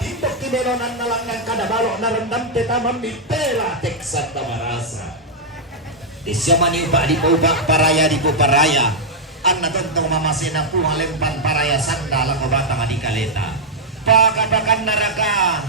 tindok kimelonan na lang ng kadabalo na randam teta mamipela teksat na marasa. Isya maniuba di po paraya di po paraya. Ang natuntong mamasin na puang lempan paraya sanda lang ko bata madikaleta. Pagkabakan naraka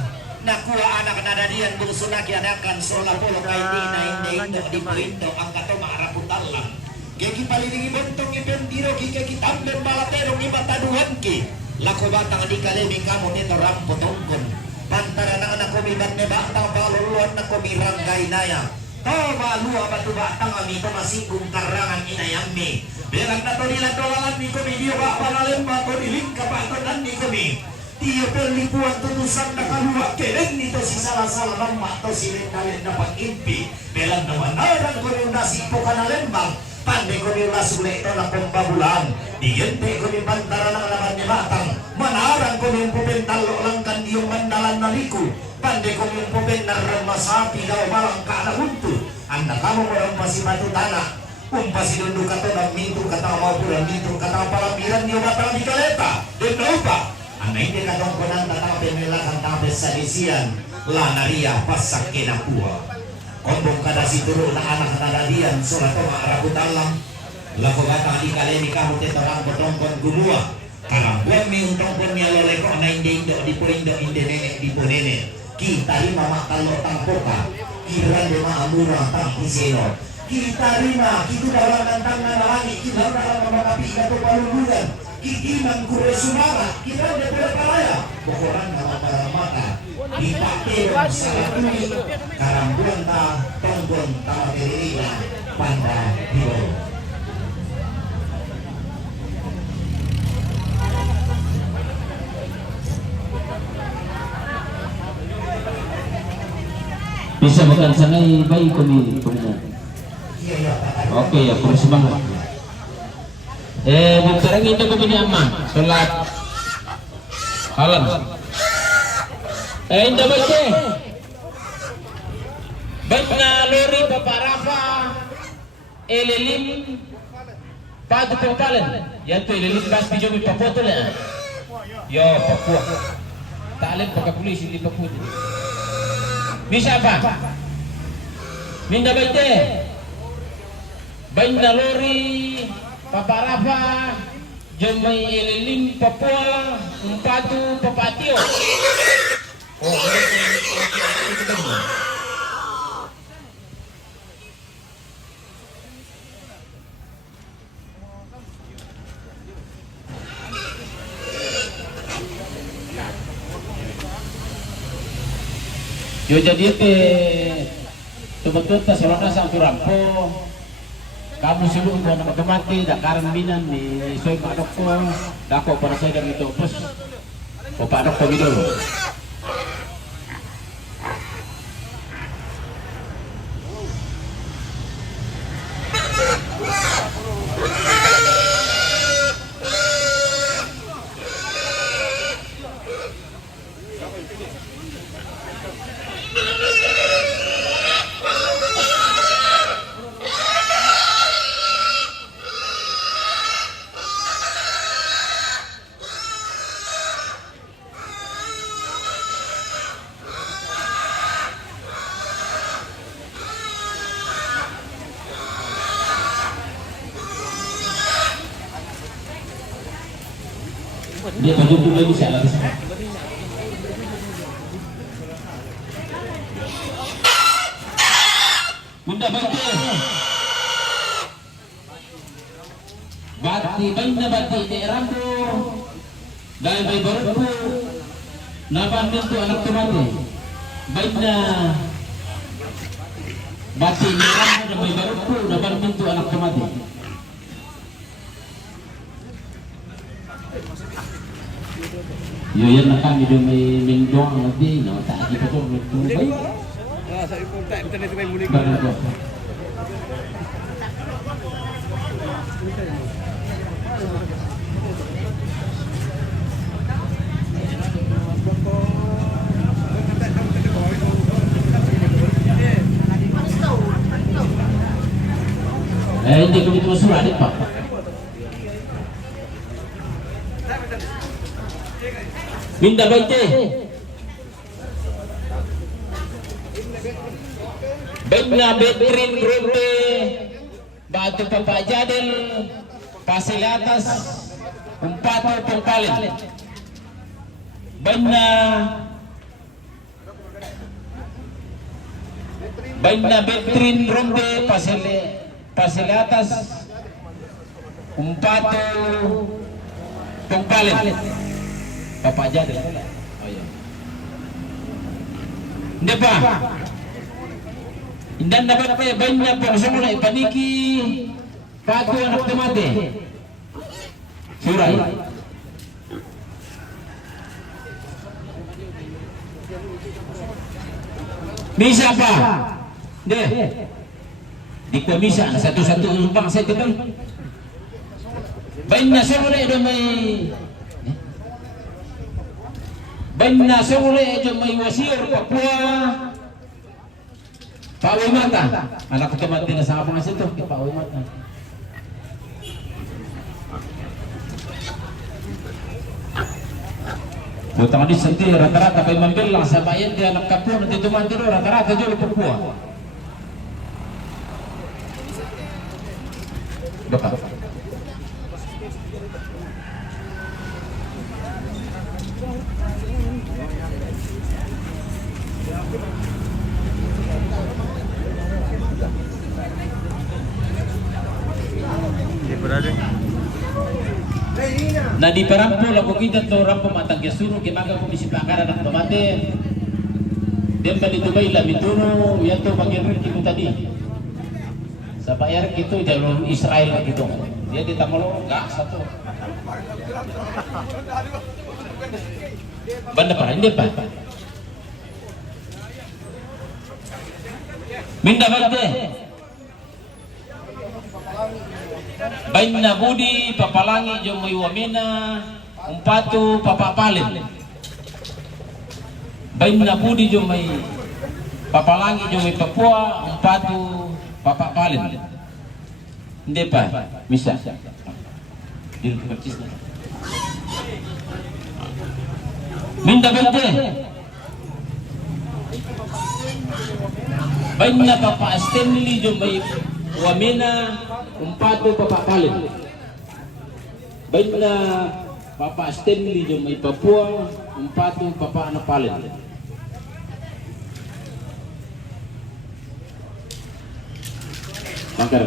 nakuha anak nadadian busunaki anakan sola polo kay hindi di po ito ang kato maaraputan lang. Kaya kipalilingi bontong ipendiro kika kitamben malaterong ibataduhan ki. Lako batang dikalemi kamu nito rampo tongkon. Pantara na anak ko mibat ne batang paluluan na ko miranggay naya. Tama luwa batu batang ami to masigong karangan inayami. Belang na to nila dolalan ni ko video ba panalem ba to iling kapatanan ni kami. Tiyo perlipuan tutusan na kaluwa kereng nito si salah-salah ng mato silin-nalin na pag-impi. Belang naman narang ko yung nasipo ka na lembang. Pandai ko yung nasuli ito ng pambabulan. Diyente ko yung bantara ng alaman ni Batang. Manarang ko yung pupentalo lang kan yung mandalan na liku. Pandai ko yung pupentar masapi daw malang kaanahunto. Ang nakamo mo ng pasimatutana. Kung pasinundu ka to ng minto katang maupuran minto katang palambiran niyo batang di kaleta. Dito pa. Ang hindi katong ko ng tatang pinilakan tapos sa lisian. Lanaria pasak kinakuha. Kombong kada si turo na anak na dadian surat ko maarabutan lang. Lako batang di kalemi kamu tetorang potongkon gumua. Karangbuan mi utongkon niya lole ko na hindi di po indi nenek di po nenek. Kita rima makalo tangpoka. Kiran de maamura tang isino. Kita rima kitu dalam nantang nanalani. Kita dalam mamapi kato palulugan. Kikinang kure sumara. Kita de pula palaya. Bokoran nama para mata. Dipakirong sa latuli. Karambuan ta tonggon tamatirila panda hiro. Bisa bukan sanay bayi kami kemudian. Oke, aku semangat. Bentar lagi itu kami aman. Salat halam. Indah baca. Baik na lori paparafa elelim padu pempalan. Yanto elelim bas pijomi papotole. Yo Papua. Talent pagka polisi di Papua. Bisa apa? Minda baite. Baik na lori paparafa jomai elelim Papua umpatu papatio. Oh, yo jadi teman-teman tas orang sang turampo kamu sibuk dengan nama kemati dakaran minan ni soy padokko dako para saya dan itu pos padokko video. Dia baju dulu bisa lagi. Bunda bati. Bati banda bati di rambu. Dan bayi baru napan itu anak tumati. Banda bati di rambu dan bayi baru napan itu anak tumati. Yo yan nakang ito may mingdong nanti no tak di potong itu baik. Ah sa ipon ta internet may muli. Hindi ko dito masulat pa. Minda baite Baina Betrin Rumbe Batu Papa Jadil Fasilitas Umpatu Pengpalin Baina Betrin Rumbe Fasilitas Umpatu Pengpalin Papa Jadil. Oh iya. Hindi pa. Indan dapat pa banyak pangsimula ipaniki pato anak temate. Suray. Misa pa. Hindi. Di ko misa na satu-satu umpang sa ito. Bain na simula ito may Baina sewule ejo may wasir Papua Pawi Mata anak ko tumat din sa mga sito Pawi Mata Butang di senti rata-rata kay mambilang sa bayan di anak Papua na dito man dito rata-rata jolo Papua Baka na di parampo lagu kita to rampo matang kesuru kimaga komisi pelanggaran anak tomate dem bali Dubai la mituro ya to bagian kita tadi sa bayar gitu jalur Israel gitu dia ditamolo enggak satu banda para hindi pa minda bante Baina Budi Papalangi Jomoy Wamena Umpatu Papapalin Baina Budi Jomoy Papalangi Jomoy Papua Umpatu Papapalin hindi pa misa minda bante Baina Papa Stanley Jomoy Wamena Umpatu Papapalin Baina Papa Stanley Jomoy Papua Umpatu Papa Anapalin Bangkar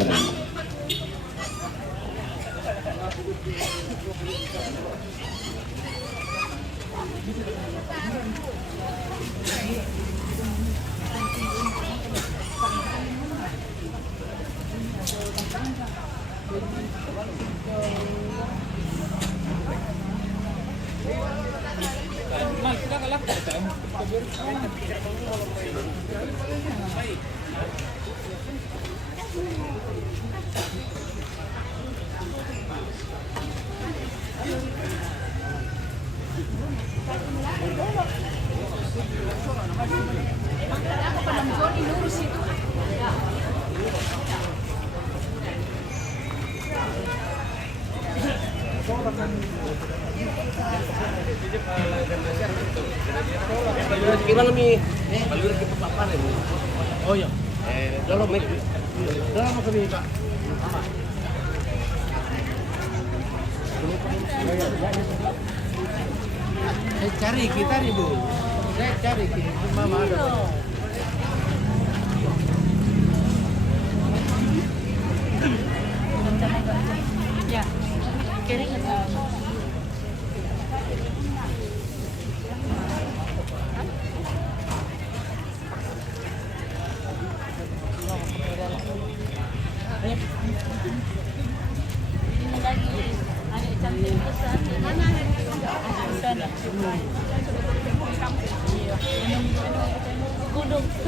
Kira lebih balur ke papan ini. Oh iya. Dolo mek. Dolo mau kami Pak. Saya cari kita nih Bu. Saya cari kita mama ada. Ya. Kering Kudung.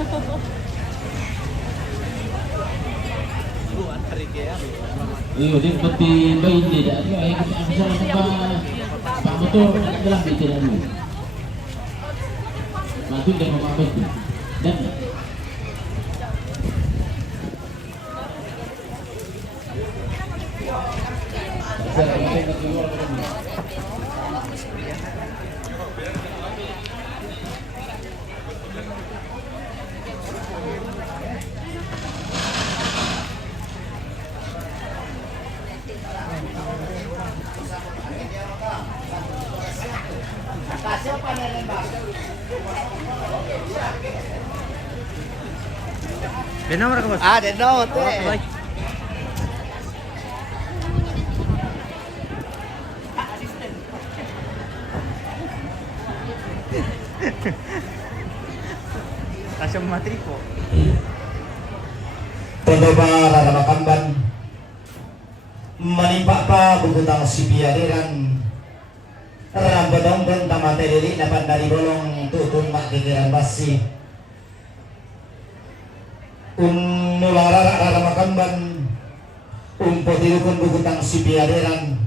Iyo din pati bayin dia ada ay kita bisa Pak motor adalah bicara dulu masuk dan memakai dan Benar ka bos? Ah, deno to eh. Kasyang matri po. Todo ba raramakamban manimpa pa bugutang si Piadiran rambadong don tamateri na pandari bolong tutun makikiran basi nularara raramakamban umpotirukun bugutang si Piadiran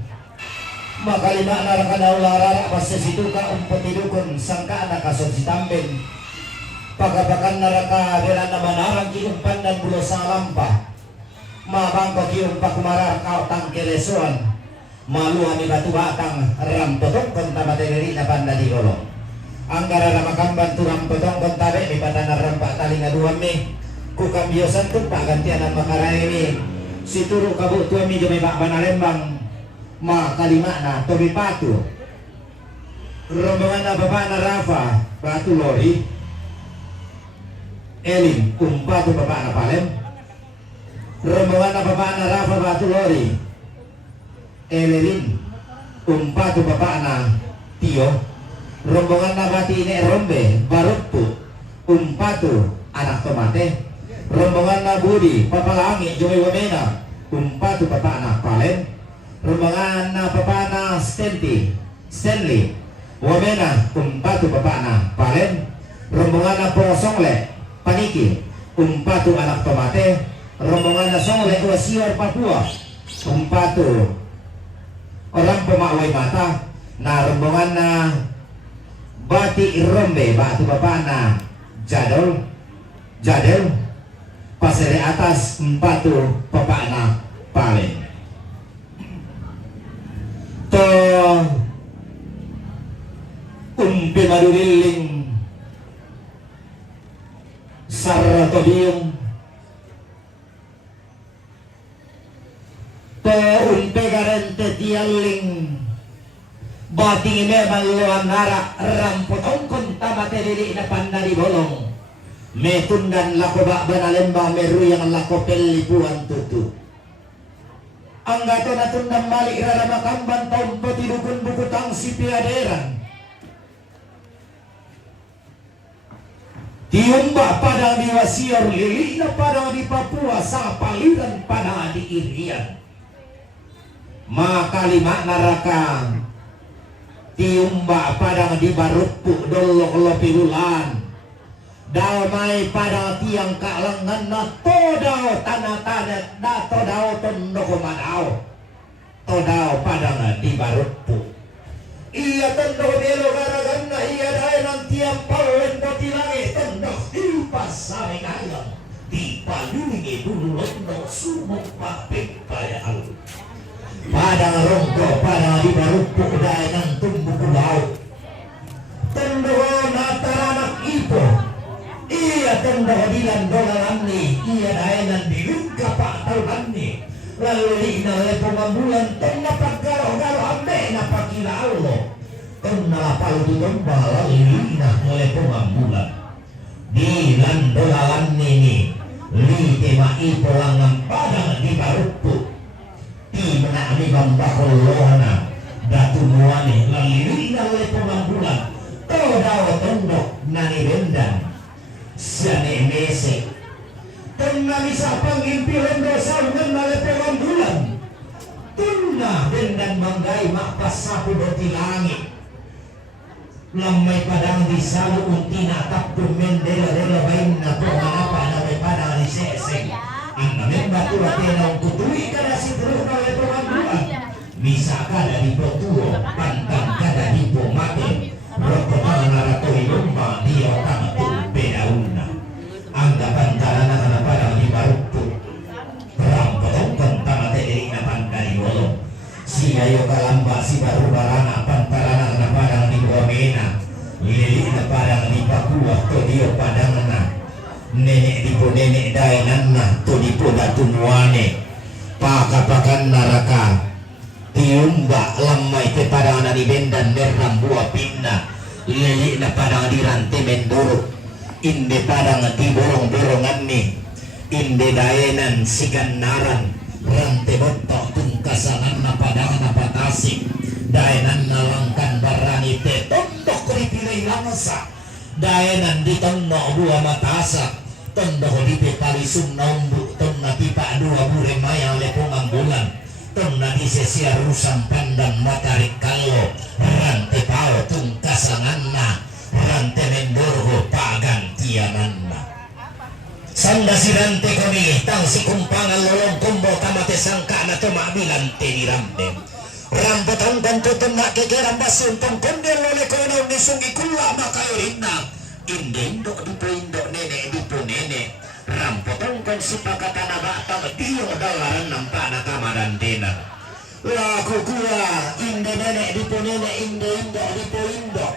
makalima narakadaw larara basi situka umpotirukun sangka anak kasot si Tamben pagkabakan naraka bela na manarang kiumpan dan bulo sa lampa mabangko kiumpa kumarar kau tang kelesuan maluhan ni batu batang rampotong konta materi na panda di golong anggara ramakamban tu rampotong konta be mi patana rampak tali ngaduan mi ku kambiosan tu tak gantian ang makaray mi si turu kabu tua mi jomay bakban alembang makalima na tobi patu rombongan na baba na Rafa batu lori Elin, umpatu bapak na Palem rombongan na bapak na Rafa batu lori Elin, umpatu bapak na Tio rombongan na bati ini Rombe Barupu, umpatu anak Tomate rombongan na Budi Papalangi Joy Wamena umpatu bapak na Palem rombongan na bapak na Stanley Wamena umpatu bapak na Palem rombongan na Porosongle Paniki, umpatu anak Tomate, rombongan na Songle Wasior Papua, umpatu orang pemawai mata, na rombongan na Bati Rombe, batu bapak na Jadel, pasere atas umpatu bapak na Palen. To umpi maduriling Sarratodium to umpe garante tialing bating memang luang ngara rampotong konta materi na pandari bolong metundan lako bakban alembang meru yang lako pelipuan tutu anggato na tundang balik raramakamban taon potidukun bukutang si Piadiran Tiumba padang di Wasior lilina padang di Papua sa paliran padang di Irian makalima naraka tiumba padang di Barupu dolok lopirulan damai padang tiang kalangan na todao tanah-tanah na todao tondoko madao todao padang di Barupu iya tondok delo garagan na iya dahil ng tiang pawen po tilangi tondok ipas sa megayang di palulingi dululot no sumong papik payal padang ronggo padang di Barupu dahil ng tumbuk ulaw tondok na taranak ipo iya tondok dilan dolalan ni iya dahil ng dilungka pa taulan ni lalu na lepo mambulan tong napagkaro-garo ambe napakilalo tong nalapalo ditong lalu na lepo mambulan di landolalan nini li tema ipo lang ng padang di Barupu di menakni bambakol lohana datumuani lalu na lepo mambulan todaw tondok nani bendan siane mesek tengah bisa pangimpilan dosa menalepewan bulan tunna dengan manggai makpas sapu doti langit lamai padang di salu untina taptum mendela-dela bain na penganapa namai padang di seseng ang namin batu latena kutui kada si terus nalepewan bulan bisa kada di potuo pantang kada di pomate rokok naratoi lumba di otang bedauna anggapan talana kana padang di Barupu rampotong tentang materi na pandari bolong si ayo kalamba si baru barana pantalana kana padang di Wamena lili na padang di Papua to dio padang na nenek di po nenek dainan na to di po datunwane pakapakan naraka tiumba lamai te padang na di bendan meram buah pinna lili na padang dirante menduro inde padang di borong-borongan nih inde dayenan siganaran rante botok tungkasangan na padang na patasik dayenan na langkan barani te tondok kuripilay langsa dayenan di tondo buah matasa tondo holipe palisum naumbu tonna pipa dua bure maya lepong bulan tonna di sesia rusang pandang matarik kalo rante pao tungkasanganna rante mendorho pagantiananna sanda si rante kami tang si kumpangan lolong kumbo tamate sangka na tumabilante ni rambe rambutan bantutan na kekeran basun tong kondel lole kono ni sungi kula makayorinna indendo dipo indo nene dipo nene rambutan kon si pakatana batang diyo dalaran nampana kamaran dena laku kuwa inde nene dipo nene inde indo dipo indo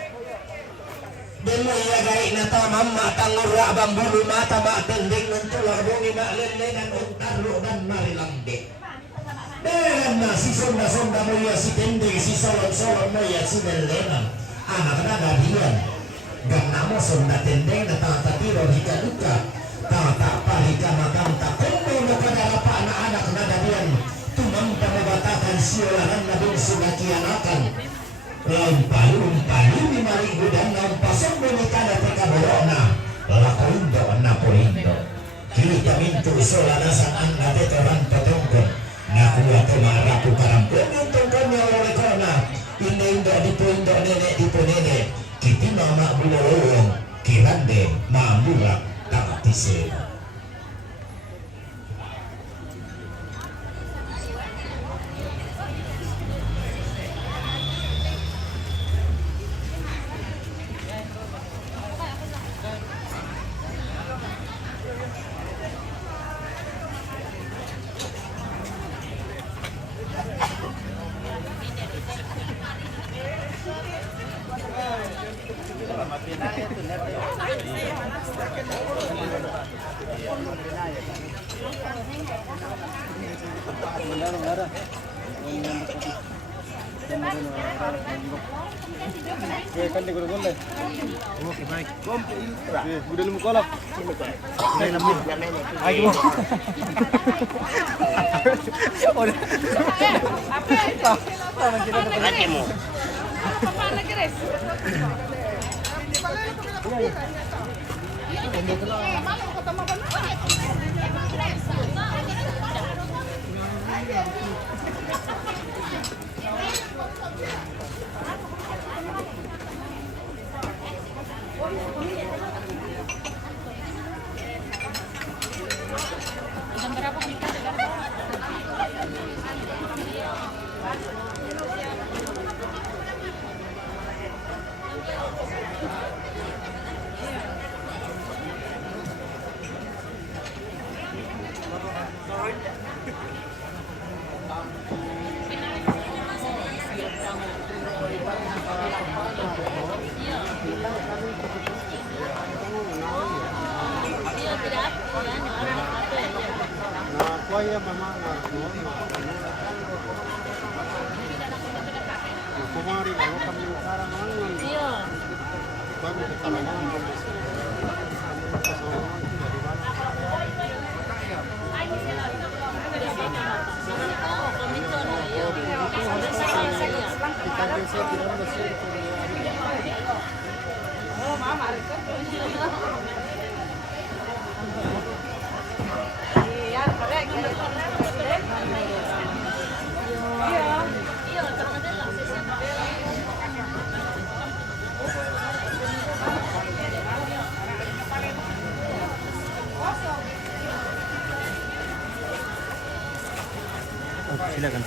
demo ya gai nata mamma tangura bambulu mata ma tending nentular bongi ma lelenan untaru dan marilambe dan si sonda moya si tending si solon moya si lelenan anak nada dian gana mo sonda tending nata tatiro hika duka tata parika makanta komo no kadarapa anak nada dian tumampa mabatakan siolaran na bungsu nakianakan Lampalu ni mari gudang nampasong boneka na teka borona lakorindo na porindo kili kaminto solanasan ang natetoran patongkon nakuha tumarapu karampo yung tongkon niya orekona indo dipo nene kiti mama bulolong kirande mamulak takatise Oke, baik. Udah nemu kolak. Lagi mau. Udah. Lagi mau. Silakan.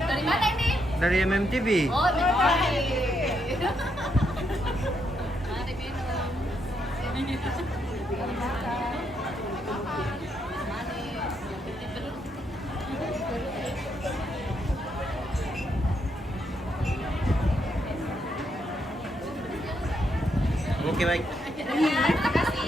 Dari mana ini? Dari MMTV. Oh, dari mari minum. Oke, baik. Terima kasih.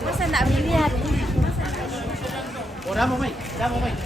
Masa enggak melihat? Oh, dah mau main. Dah mau main.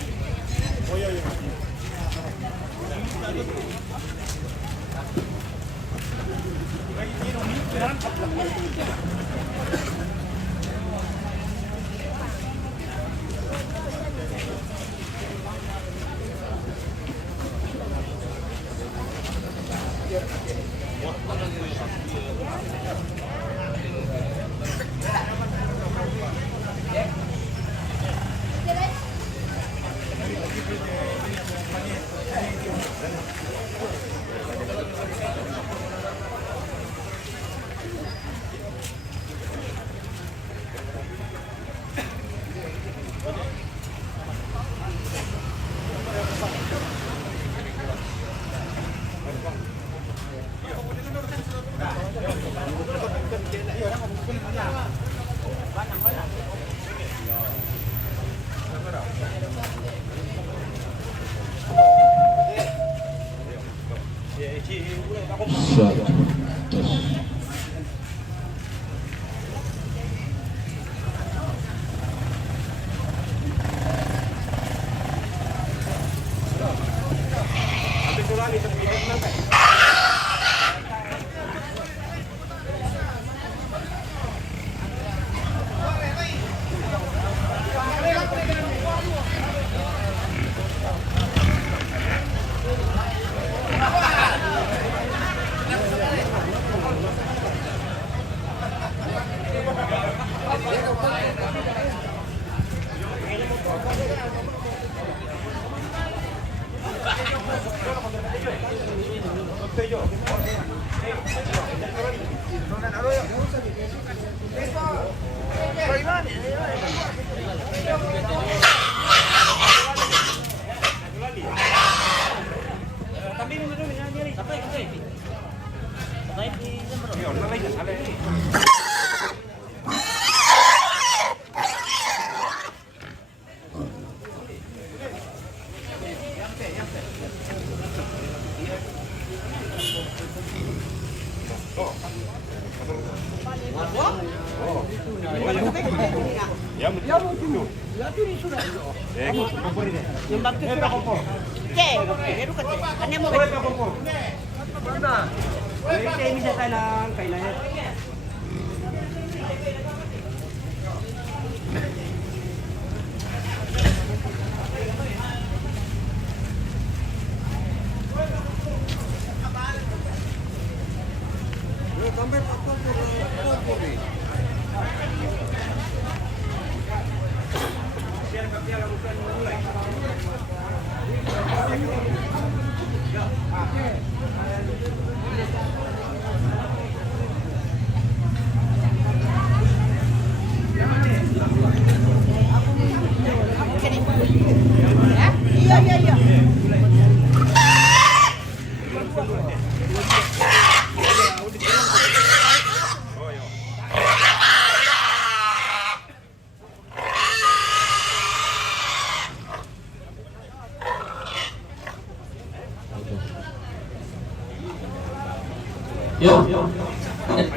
Yo,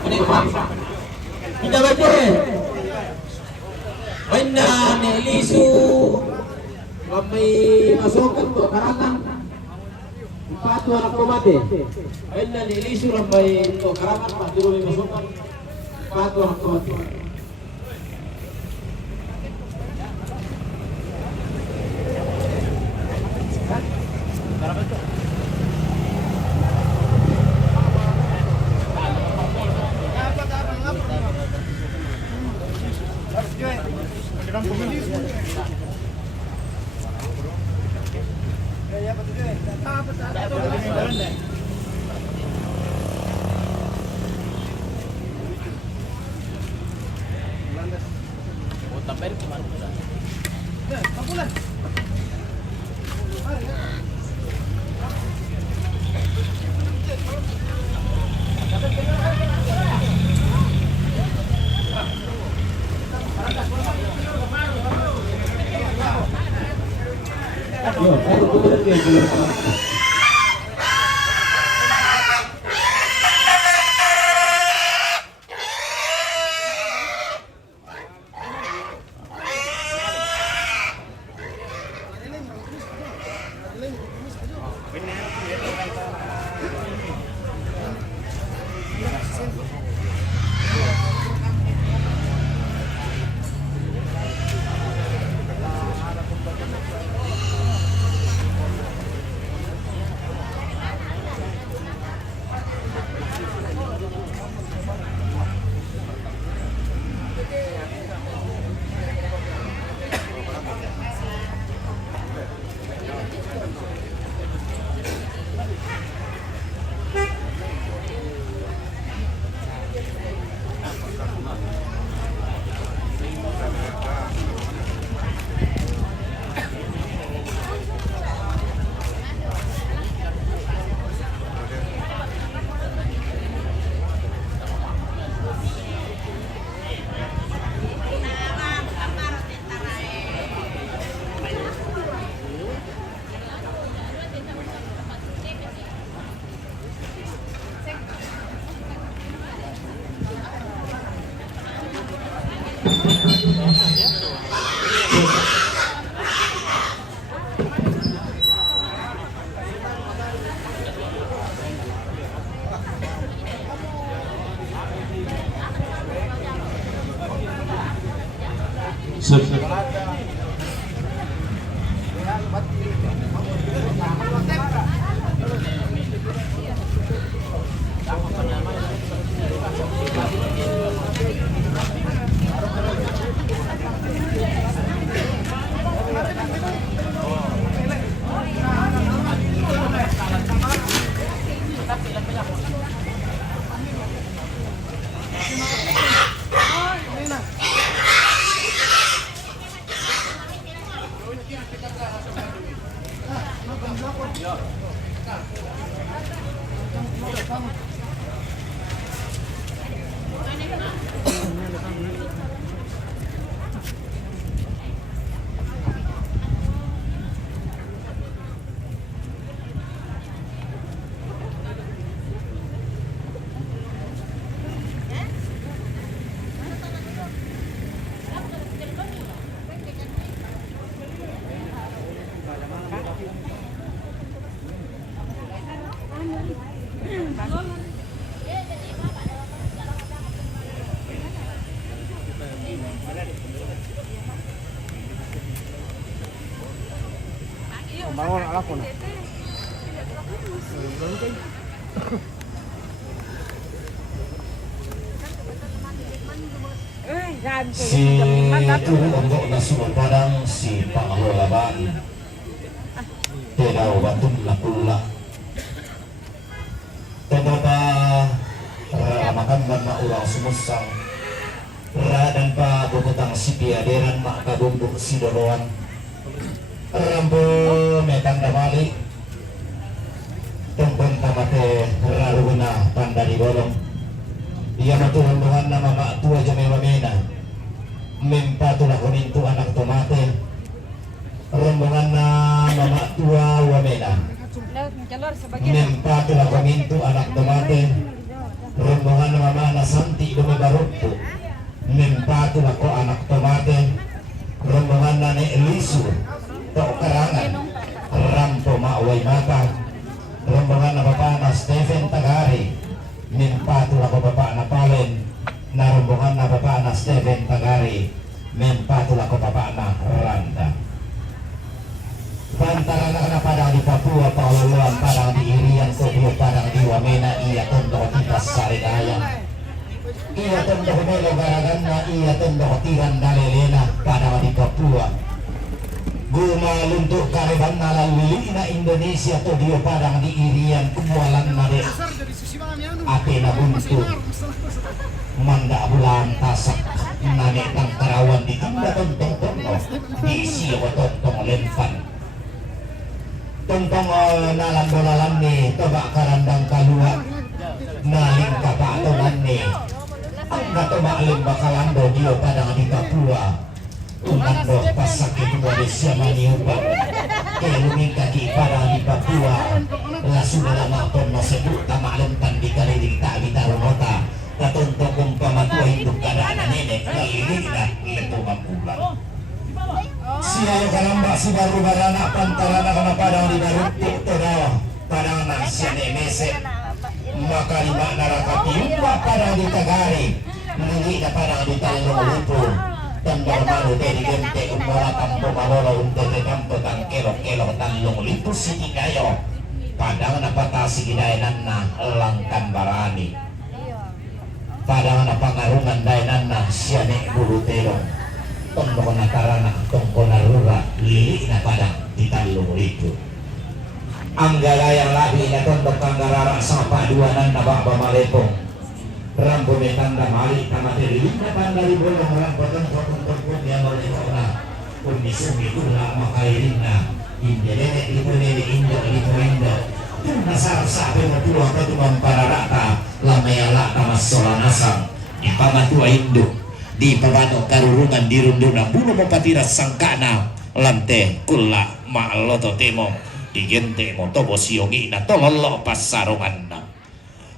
ini kita baca. Wenda nelisu kami masukkan untuk karangan 4 anak pemati. Wenda nelisu kami untuk karangan 4 kami masukkan 4 anak pemati. Bangun anak ko na. Si untuk nasuh padang si Pangelola Bali Tedau Batum Lakula Tedota Ramakan Bama Ulang Sumusang Radan Pa Bukutang si Piaderan Mak Kabumbuk si Doroan Rambo Metanda Bali Tumpun Tamate Raruna Pandari Bolong Ia matuhan Tuhan nama mak tua Jamewa Mena Mempatulah kunintu anak tomate rombongan nama mak tua Wamena Mempatulah kunintu anak tomate rombongan nama mana Santi Dome Barukku Mempatulah ko anak tomate rombongan nane Elisu Tok Karangan Rampo Mak Waimata rombongan nama Pana Stephen Tagari Mempatulah ko Bapak na Palen na rombongan na Bapak na Stephen Tagari Mempatulah ko Bapak na Randa Pantara na padang di Papua Pauluan padang di Irian Tokyo padang di Wamena iya tondo kita Saridaya iya tondo Melo Garagana iya tondo Tiran Dalelena padang di Papua Guma luntuk kareban nalalili na Indonesia Tokyo padang di Irian Kumualan Made Athena buntu Manda bulan tasak Nane tang karawan di tanda tontong-tontong diisi ko tontong lempan tontong nalan-dolalan ni toba karandang kalua naling kapatonan ni ang natoba limba kalando diyo padang di Papua umando pasak itu dari siapa niupa kaya lumingkaki padang di Papua lasu na lamang tono sebut tamalentan di kaliling tabi tarunota katontong kong pamatua hidup kadaan nenek kailing na lepo mampulan siya yung kalamba si baru barana pantarana kama padang di barukto todawa padang na siya ni Mese makalima narakati umba padang di Tagari nangili na padang di Talong Lupo tandang malu di gente umara kampo malolo unte te kampo tang kelo-kelo Talong Lupo si Ikayo padang na patasi gidayanan na langkan barani padang na pangarungan dayanan na siya ni Bulutelo tongko na karana tongko na rura lili na padang di Talong Lupo ang galayang labi na tondok kang garara sa paduanan na baba malepong rambo metanda mali tamateri na pandari bolong rambo tongko niya maliko na kumisumi tula makairin na indelene lipunene indo nasarsape matuang katumang pararata lamayala tamasolanasang di pamatua indo di pabano karurungan di runduna buno mapatira sangkana lante kula maloto temo di gente motobo siongi na tololo pasarongan na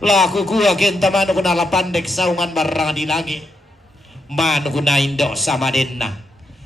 laku kuwa kenta mano kuna lapandek saungan barang di langit mano kuna indo sama denna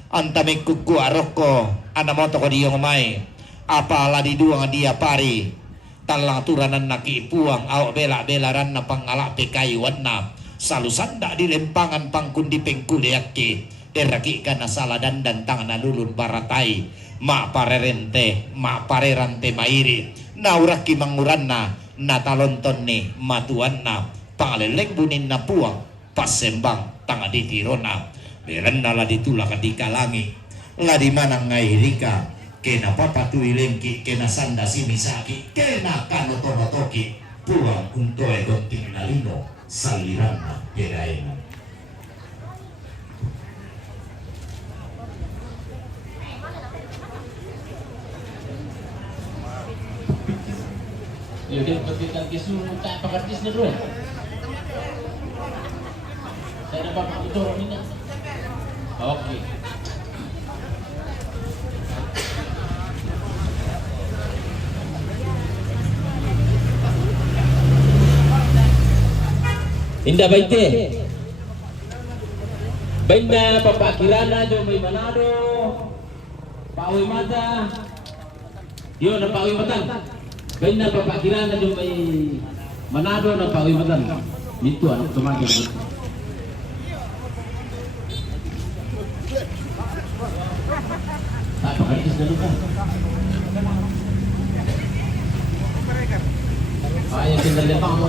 antamik kuku aroko anamoto ko diyo ngumay apala di duang dia pari talang turanan naki puang awak bela-belaran na pangalak pekayuan na salusanda di lempangan pangkundi pengkuliaki teraki kana saladan dan tangan lulun baratai ma parerente ma parerante mairi nauraki manguran na talonton ni matuan na pangaleleng bunin na puang pasembang tanga ditirona beren nala ditulak di kalangi ladi manang ngairika kena papatui lengki kena sanda simisaki kena kanotonotoki puang untuk egonting nalino salirana jedaena Yaudah petirkan kisu tak pakartis na dulu. Saya dapat mengutur ini. Oke. Indah baite. Baina Bapak Kirana jo may Manado. Pak Wimata. Yo na Pak Wimatan. Baina Bapak Kirana jo may Manado na Pak Wimatan. Itu anak teman kita.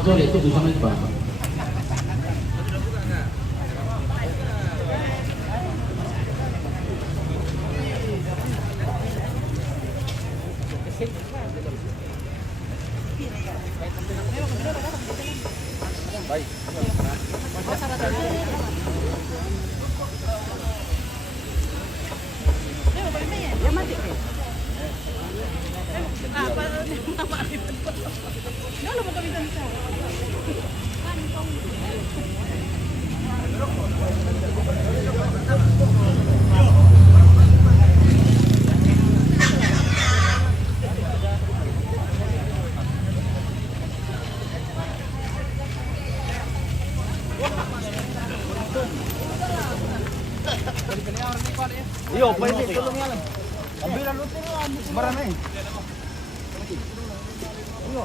motor itu bisa main Pak. Iyo, pwede tulong yan. Ambilan mo pero marami. Iyo.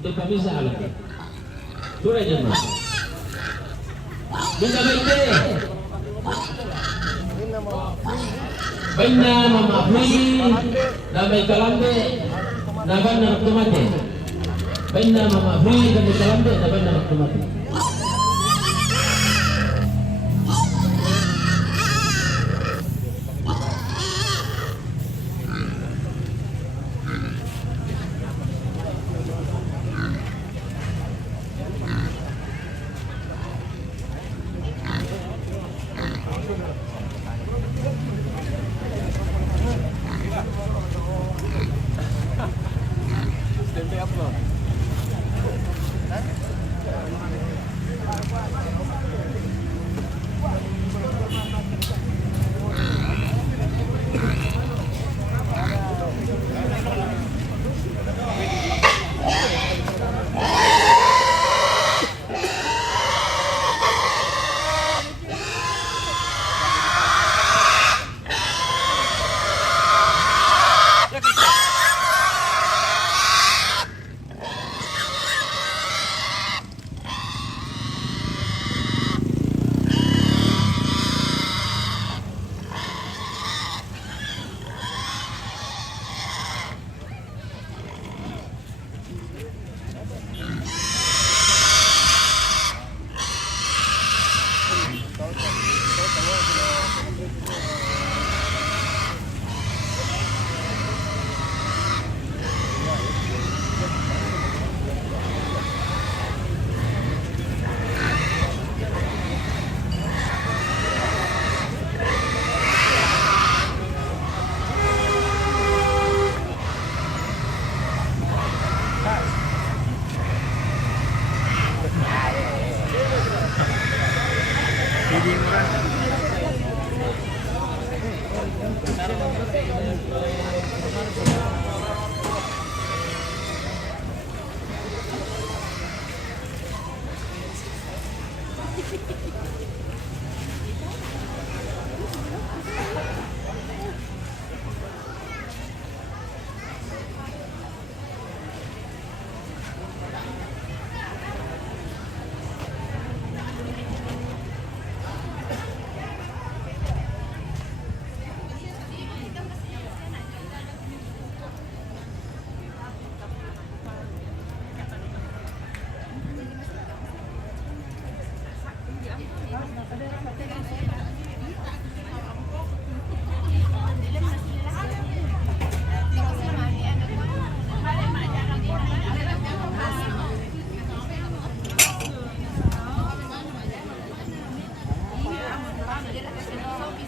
Hindi pa bisa alam. Suray dyan mo. Bisa ba hindi? Bain na mamapuli, na may kalambe, naban na magtumate. Bain na mamapuli, na may kalambe, naban na magtumate.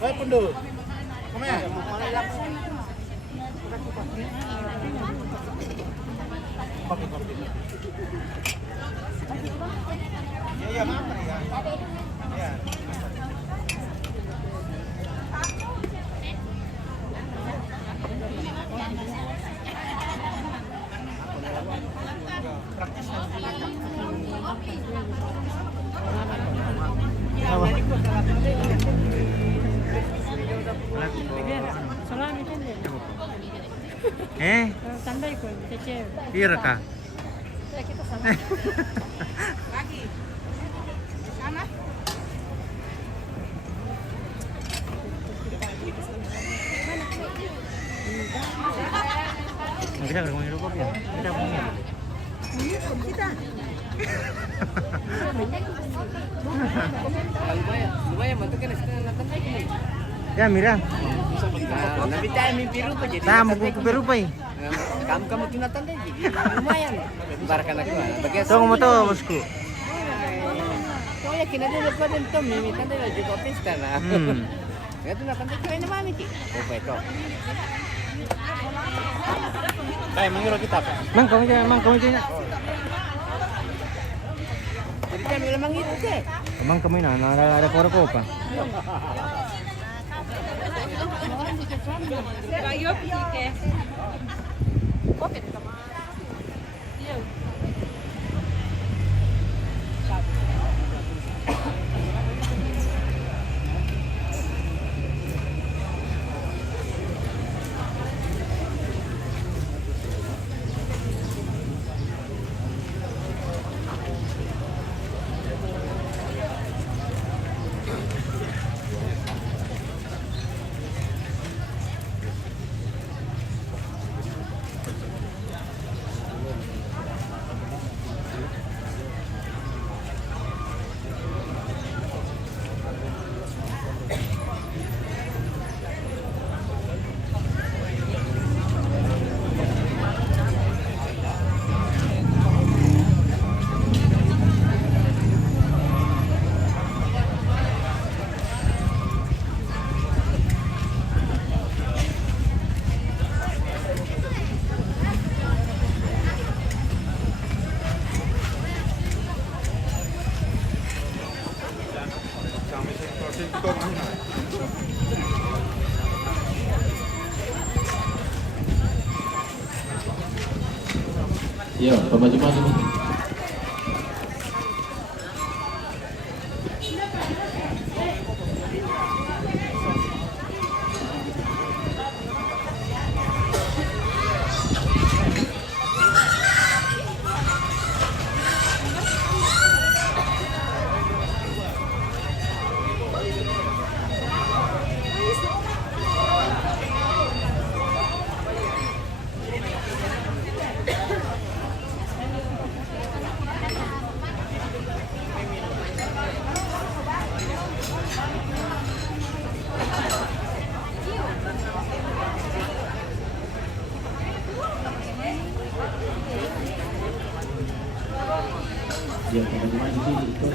Ay, pundo. Kumaya. Iya, mama ya. Iya. Tandai ko, kece. Iya kah? Kita sama. Lagi. Sana. Kita ngomongin rokok ya. Kita ngomongin. Kita. Lumayan bentuknya setengah tandai ini. Ya Mira. Nah, tapi tayo mimpi rupa jadi. Tama ko perupa eh. Kamu tunatan deh jadi lumayan. Barakan aku. Bagian Tong mo to, bosku. kau yakin ada lepas dan tom mimi tanda lagi kau pesta lah. Ya tu nak tanda kau ini mami ti. Oh betul. Kayak mengiro kita apa? Mang kamu itu na. Jadi kami memang itu deh. Mang kamu na, ada ko pa. Kayo pike. Kopi ka ma. Iyo. Yo, pemaju-maju nih. Yo, pemaju-maju sini, itu.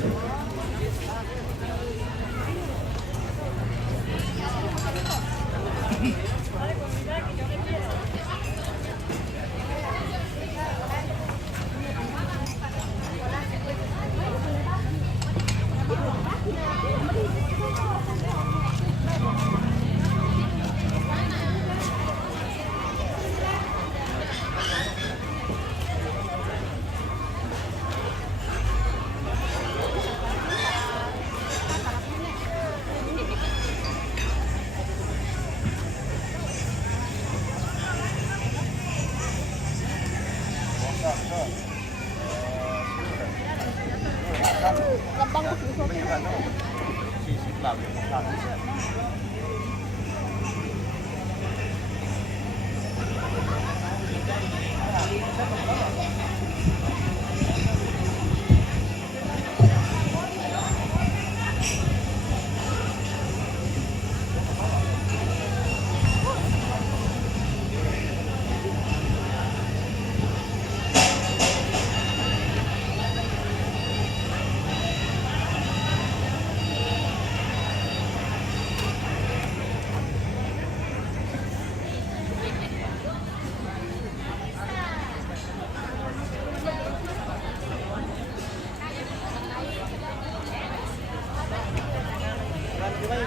Apa?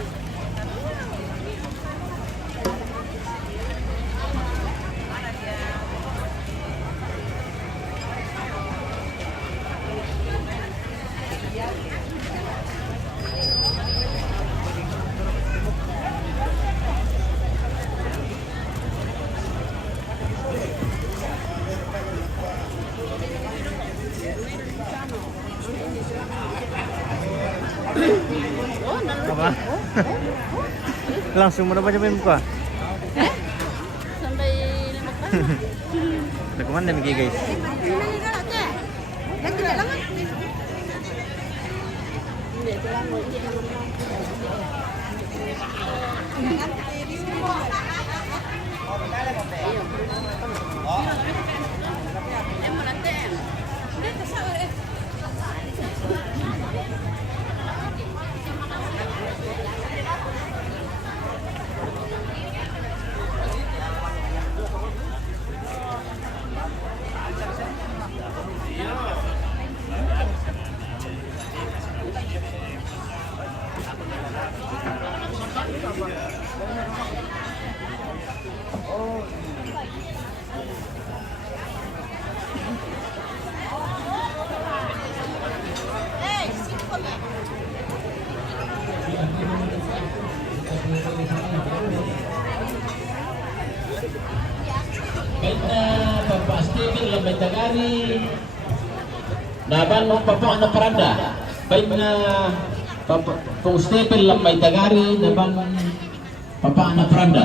Langsung mau baca muka. Sampai 5 kali. Udah kemana nih guys? Ini kan aja. Dan tidak lama. Baiknya Bapak Steven Lambai Tagari Naban Bapak Anak Peranda. Baiknya Bapak Steven Lambai Tagari Naban Bapak Anak Peranda.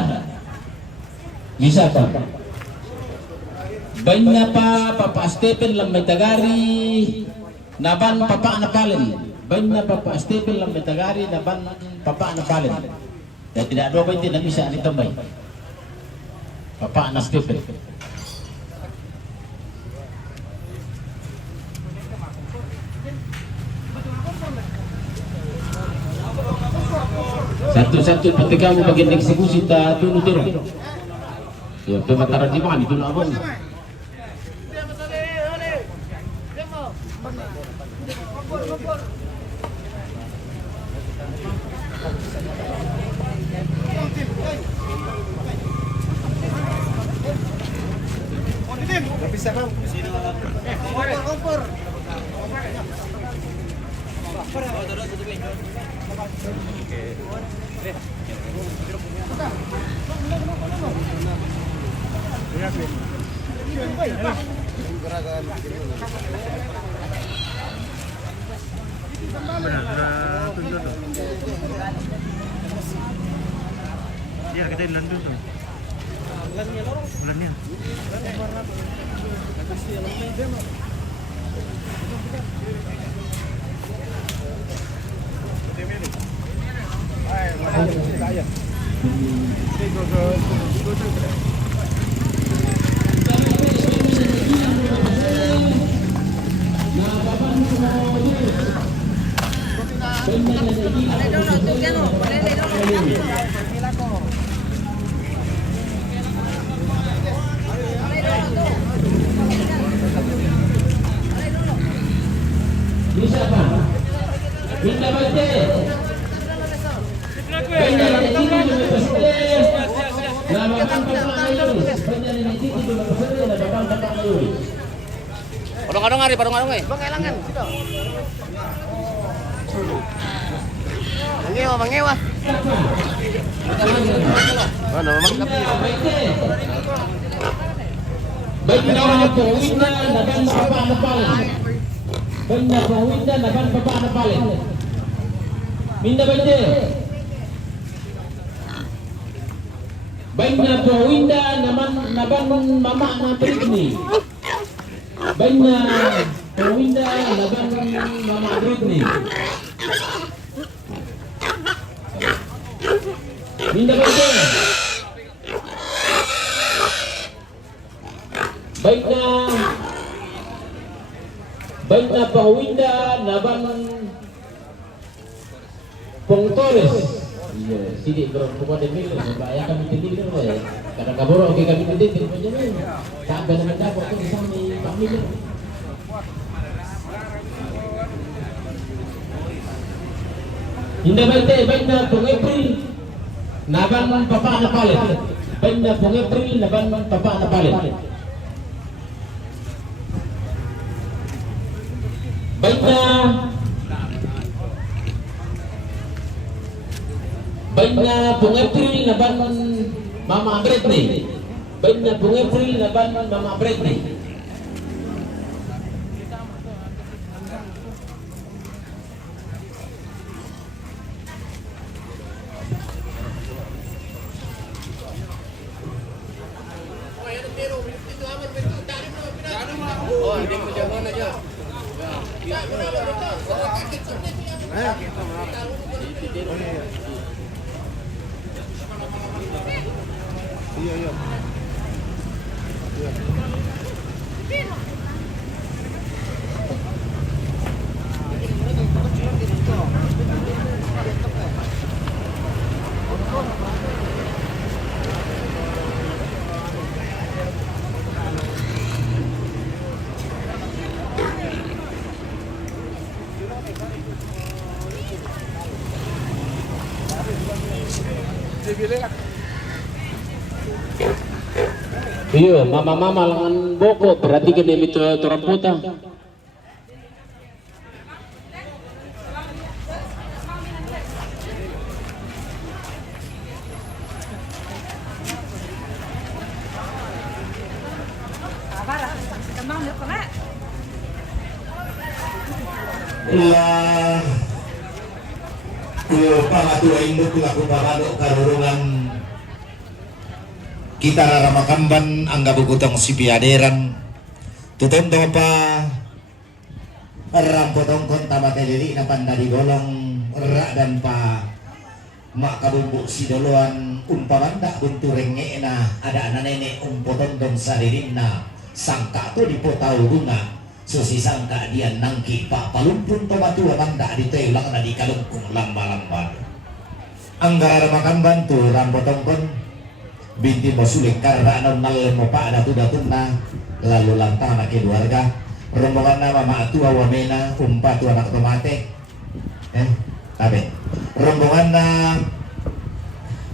Bisa Pak? Baiknya Bapak Steven Lambai Tagari Naban Bapak Anak Palen. Baiknya Bapak Steven Lambai Tagari Naban Bapak Anak Palen. Dan tidak ada baik tidak bisa ditambah. Bapak Anak Steven. Satu-satu ketika mau bagian eksekusi tak tunu turun. Ya pemataran di mana itu abang. Benar, tunjuk tuh. Iya, kita lanjut tuh. Bulannya. Bisa Pak? Minta baca. Banyak di sini juga pasti. Labakan Bapak Ayu. Banyak di sini juga pasti. Labakan Bapak Ayu. Odong-odong hari, odong-odong eh. Bang elangan, situ. Mengewa, mengewa. Mana memang tapi. Banyak Powinda naban Bapak Anak Palen. Banyak Powinda naban Bapak Anak Palen. Minda baca. Banyak Powinda naban Mama Anak Britney. Banyak Powinda naban Mama Britney. Minda baca. Baiknya Powinda naban Pong Torres. Iya, sidik berapa demi supaya kami tinggi kan ya. Karena kabur oke kami tinggi aja nih. Tak benar dapat tuh sampai kami. Hindi ba ito, bain na pong April, naban papa na palit. Bain na pong April, naban papa na palit. Bain na pong April, naban Mama Britney. Bain na pong April, naban Mama Britney. Oh, hindi ko siya muna siya. Iyo, mama-mama langan boko, perhatikan demi itu ramputa. Lah, pangatua induk laku pamado karurungan kita raramakamban angga bukutong si piaderan tutondo pa rampotong konta batelili na pandari golong rak dan pa makabumbu si doloan umpamanda bunturenge na ada anak nenek umpotondong saririn na sangka to di potau bunga so si sangka dia nangki pa palumpun to batu banda di teulang na di kalungkung lamba-lamba anggara makan bantu rampotong kon binti mosulik karena nal mo pa ada tu datuna lalu lantang anak keluarga rombongan nama mama tua wamena umpa tu anak tomate tabe rombongan na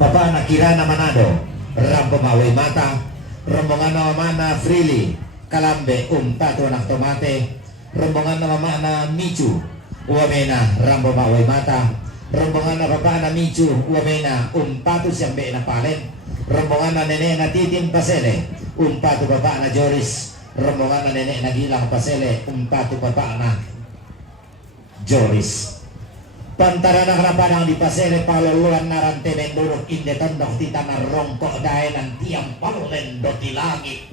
papa anak kirana manado rampo mawe mata rombongan nama mana frili kalambe umpa tu anak tomate rombongan nama mana micu wamena rampo mawe mata rombongan na papa anak micu wamena umpa tu siambe na palen rombongan na nenek na titim pasele umpa tu bapak na Joris rombongan na nenek na gilang pasele umpa tu bapak na Joris pantara na kanapadang di pasele paluluan na rante menduruk inde tondok ti tanah rongkok daenan tiang palulendo ti langit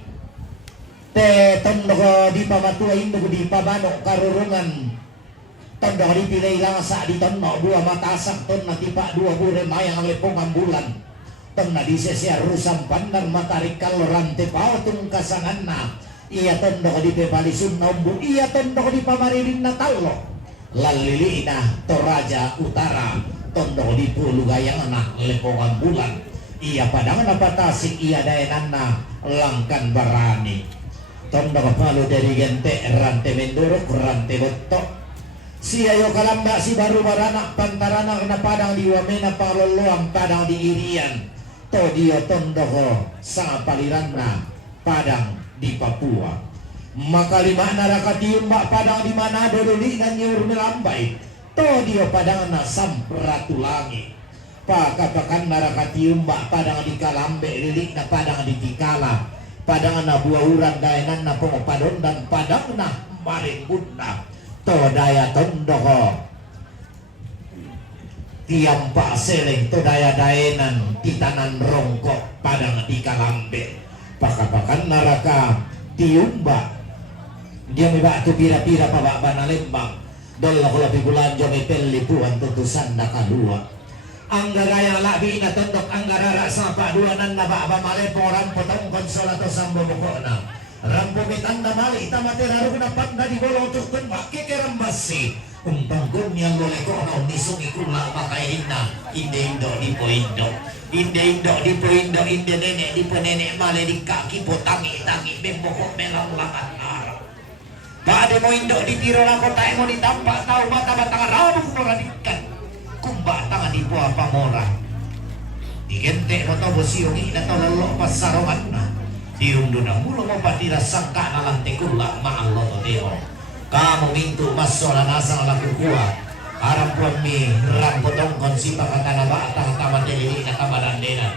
te tondok di pamatua induk di pabanok karurungan tondok di pilay lang sa di tondok dua matasak ton na tipa dua bure mayang lepongan bulan tong na di sesya rusam pandang matarik kalorante pautong kasangan na iya tondok di pepalisun na umbu iya tondok di pamaririn na talo lalili na Toraja Utara tondok di Pulu Gayang na lepongan bulan iya padang na patasik iya daenan na langkan barani tondok palu dari gente rante menduruk rante betok si ayo kalamba si baru baranak pantarana na padang di wamena paloluang padang di irian to dia tondoko sa paliran na padang di Papua maka lima narakatium mbak padang di mana dodoli na nyur melambay to dia padang na sampratulangi pakapakan narakatium mbak padang di Kalambe lilik na padang di Tikala padang na buah urang daenan na pengopadon dan padang na maring bunda to daya tondoko tiang pak seleng to daya daenan titanan rongkok padang di Kalambe pakapakan naraka tiumba dia mibak tu pira-pira pabak bana lembang dolo kula pigulan jome pelli puan tutusan na kadua anggara yang labi na tondok anggara rasa pak dua nan na ba malepo rampo tong konsolato sambo bokona rampo mitanda mali tamate raru na panda di bolo tukun makke kerambasi umpangkun yang boleh kono nisung ikula makain na inde-indo di poindo inde-indo di poindo inde nenek di penenek male di kaki potangi-tangi bembokok melang lakat arah Pak mo indo di tiro na kota mo ni tampak tahu mata batang rabu kuradikan kumba tangan di buah pamora. Digente mo to bosiyong ina to lolo pasarongan na. Diundo na mulo mo patira sangka na lang tekula maallo to teo. Kamu mintu masola nasa lang kukuha. Harap po mi rambutong konsipa kata na batang taman dili na kamanan dena.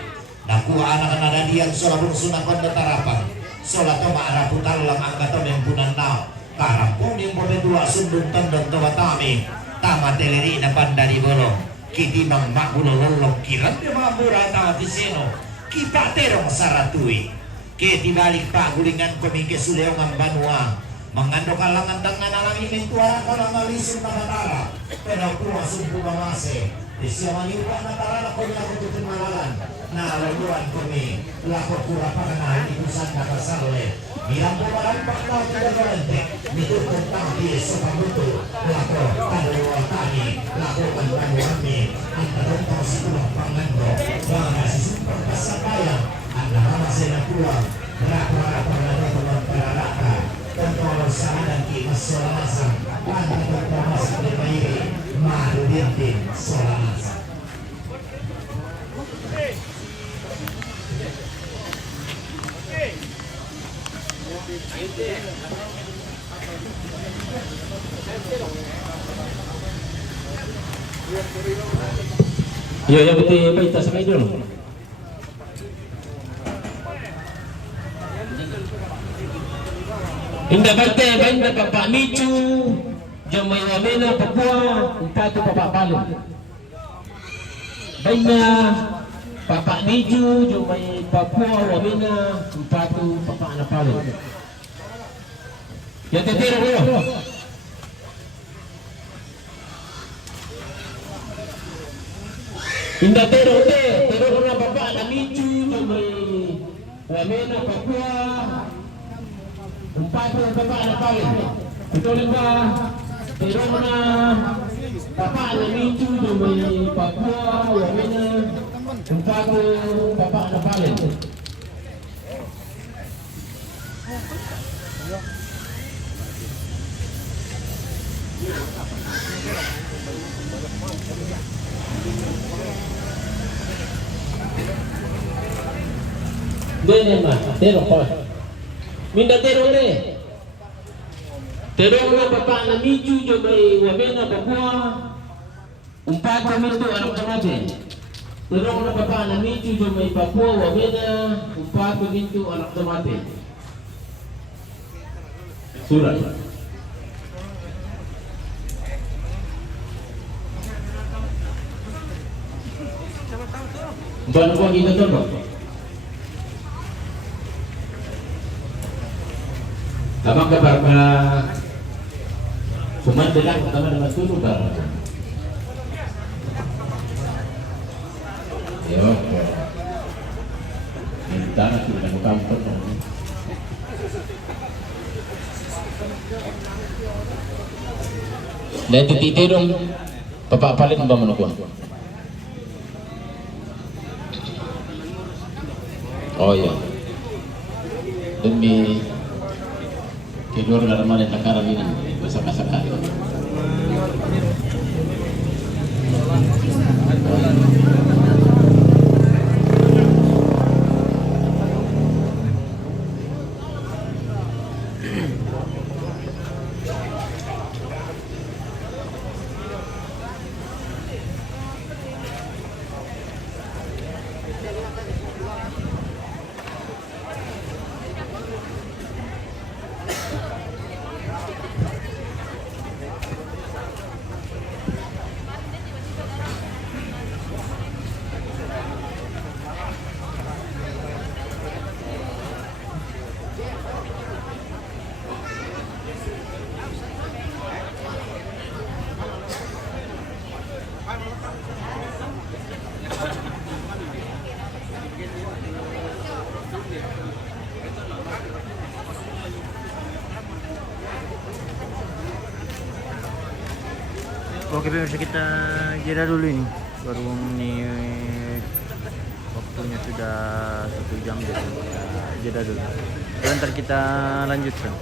Nakuha anak na diyan sola bungsu na kondo tarapang. Sola to maaraputan lang ang gato mempunan na. Karapong yung pabedua sundun tondong to batami. Tama teleri na banda di bolong. Kiti mang makulo lolong kiran di mga mura tama tiseno. Kipaterong saratui. Kiti balik pa gulingan kami kesuleong ang banua. Mangando kalangan dengan alang imentuara ko lang malisong na matara. Pero kuha sumpu mamase. Isya maniupa na tara ko niya kututun malalan. Na laluan kami. Lakot kura pa kanahan ikusan na kasarle. Bilang pumarang paktaw tidak berhenti. Ditutong tangki sa pamuto. Lako taluan tani. Lako tanpan kami. Ang tanong ko sa tulong pangando. Mga sisumpang kasakayan. Ang nakamase na kuha. Berapa-berapa na tulong peraraka. Control sa dan kimas solanasan ang nagpapama sa palipairi marudintin solanasan. Yo, yang putih baik tak sampai dulu. Indah bate, bainda Bapak Micu, Jomay Wamena, Papua, Umpatu Bapak Palu. Bainda Bapak Micu, Jomay Papua, Wamena, Umpatu Bapak Anak Palu. Ya tetero dulu. Indah tero na Bapak Anak Micu, Jomay Wamena, Papua. Empat bapak anak paling betul ba tiro na bapak anak Micu Jomay Papua Wamena empat bapak anak paling Dene mah tiro ko minda tero le. Tero na Bapak na Micu Jomay Wamena Papua. Umpat minto anak jamate. Tero na Bapak na Micu Jomay Papua Wamena. Umpat minto anak jamate. Surat. Bukan kau kita tu. Abang kabar ka sumandalang kama na matulog ba? Yo. Minta na sila ng kampo. Dan titirong papapalit ba mo ko? Oh ya. Demi tidur na naman ang nakarabinan sa kasakal. Oke pemirsa, kita jeda dulu ini. Baru ini waktunya sudah 1 jam, jadi jeda dulu. Dan ntar kita lanjutkan.